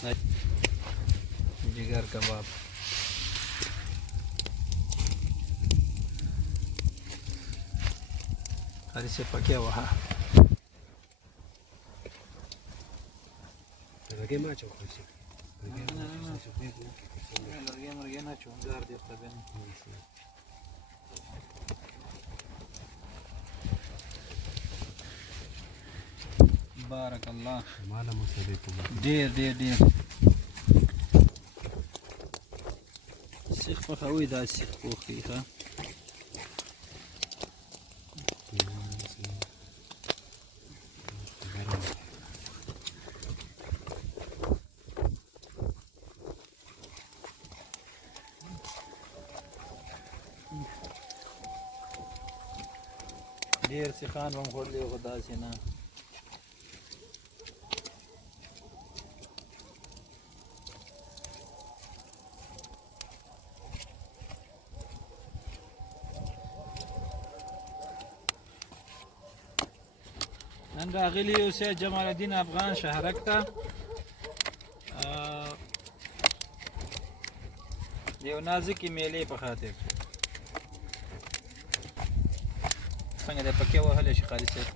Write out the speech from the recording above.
جگر کباب هر څه پکې وها لرګی ما اچوه خو شي لرګی مرګی نه چونګار دی خو بیا بارک الله ماله مو سړی په ډېر ډېر ډېر سیخ پخوئ دا سیخ پوخي ښه ډېر سیخان هم خوړلي خو داسې نه نن راغلی یو سید جمال الدین افغان شهرک ته د یو نازکې میلې په خاطر څنګه دی پکې وهلی شي خالد صاحب